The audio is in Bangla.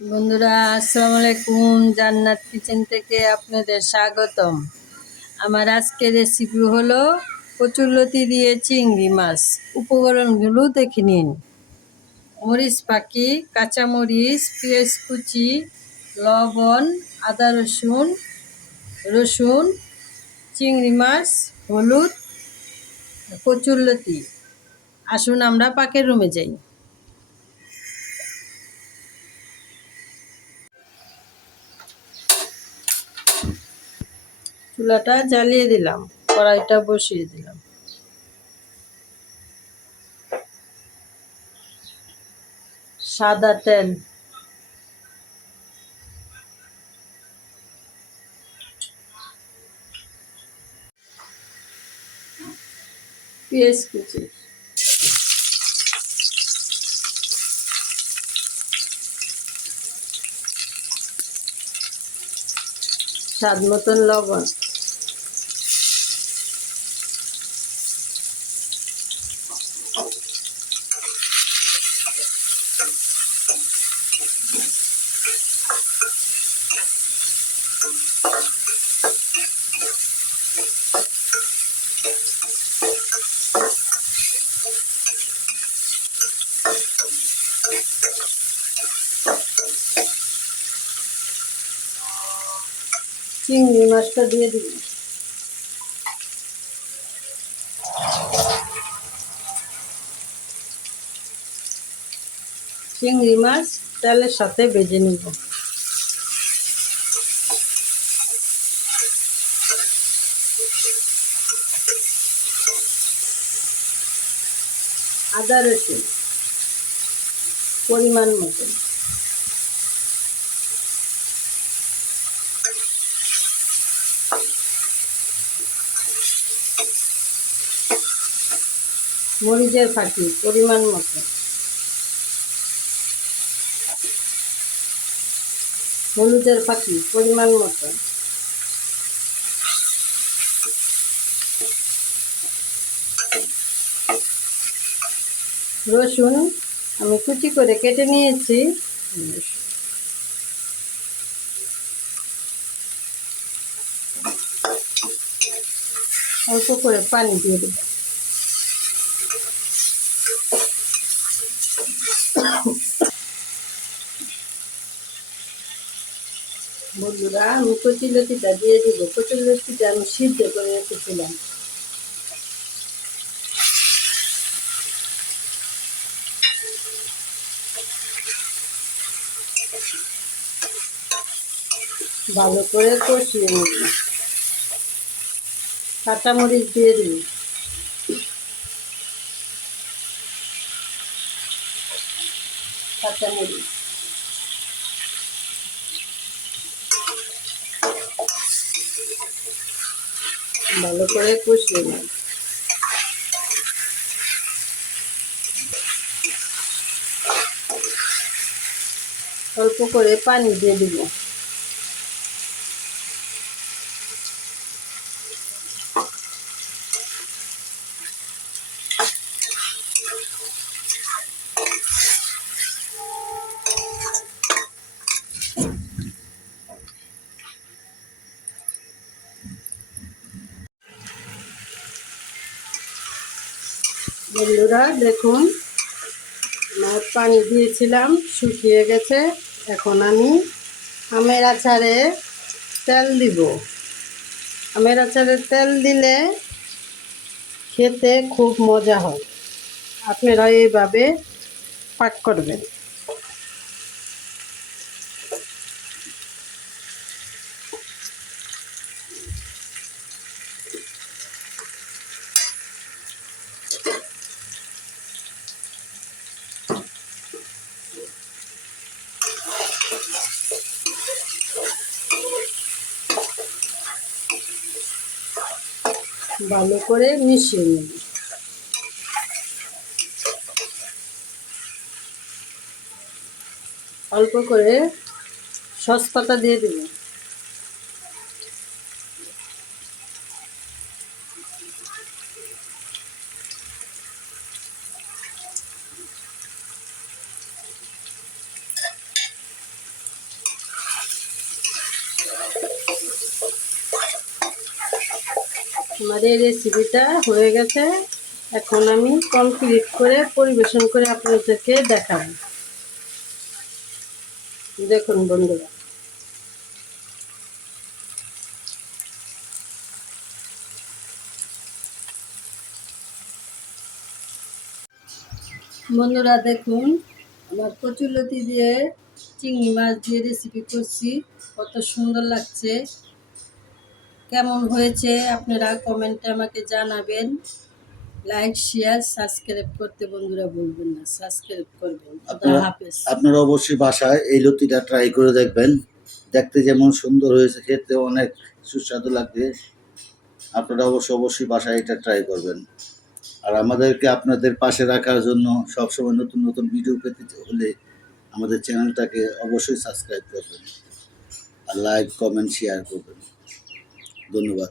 বন্ধুরা, আসসালামু আলাইকুম। জান্নাত কিচেন থেকে আপনাদের স্বাগতম। আমার আজকের রেসিপি হলো কচুরলতি দিয়ে চিংড়ি মাছ। উপকরণগুলো দেখে নিন। মরিচ পাখি কাঁচামরিচ, পেঁয়াজ কুচি, লবণ, আদা রসুন রসুন, চিংড়ি মাছ, হলুদ কচুরলতি আসুন আমরা পাকের রুমে যাই। চুলাটা জ্বালিয়ে দিলাম কড়াইটা বসিয়ে দিলাম। সাদা তেল। পেঁয়াজ কুচি। স্বাদ মতন লবণ। চিংড়ি মাছটা দিয়ে দিবি। চিংড়ি মাছ তেলের সাথে বেজে নিব। আদা রসুন পরিমাণ মতন। মরিচের ফাঁকি, পরিমাণ মতো। হলুদের ফাঁকি, পরিমাণ মতো। রসুন আমি কুচি করে কেটে নিয়েছি। অল্প করে পানি দিয়ে দেবো। বন্ধুরা আমি সিদ্ধ করে রেখেছিলাম। ভালো করে কষিয়ে নেব। কাঁচামরিচ দিয়ে দিই কাঁচামরিচ ভালো করে কষিয়ে নিন অল্প করে পানি দিয়ে দিব। বন্ধুরা, দেখুন, মাছ পানি দিয়েছিলাম, শুকিয়ে গেছে। এখন আমি আমের আচারে তেল দিব। আমের আচারে তেল দিলে খেতে খুব মজা হয়। আপনারা এইভাবে পাক করবেন। ভালো করে মিশিয়ে নেব। অল্প করে সস পাতা দিয়ে দেব। এই রেসিপিটা হয়ে গেছে। এখন আমি কমপ্লিট করে পরিবেশন করে আপনাদেরকে দেখাবো। দেখুন বন্ধুরা। বন্ধুরা, দেখুন, আমার কচুলতি দিয়ে চিংড়ি মাছ দিয়ে রেসিপি করছি। কত সুন্দর লাগছে। কেমন হয়েছে আপনারা কমেন্টে আমাকে জানাবেন। লাইক শেয়ার সাবস্ক্রাইব করতে বন্ধুরা বলবেন না। সাবস্ক্রাইব করবেন। আপনারা- হাফেজ। আপনারা অবশ্যই বাসায় এই লতিটা ট্রাই করে দেখবেন। দেখতে যেমন সুন্দর হয়েছে খেতে অনেক সুস্বাদু লাগবে। আপনারা অবশ্যই অবশ্যই বাসায় এটা ট্রাই করবেন। আর আমাদেরকে আপনাদের পাশে রাখার জন্য সবসময় নতুন নতুন ভিডিও পেতে হলে আমাদের চ্যানেলটাকে অবশ্যই সাবস্ক্রাইব করবেন। আর লাইক কমেন্ট শেয়ার করবেন। ধন্যবাদ।